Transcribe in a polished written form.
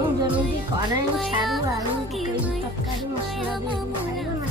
ମୁଁ ଯେମିତି କରେ ସାରୁ ଆଳୁ ପକେଇକି ତରକାରୀ ମସଲା ଦେଇକି ଖାଇବ ନା।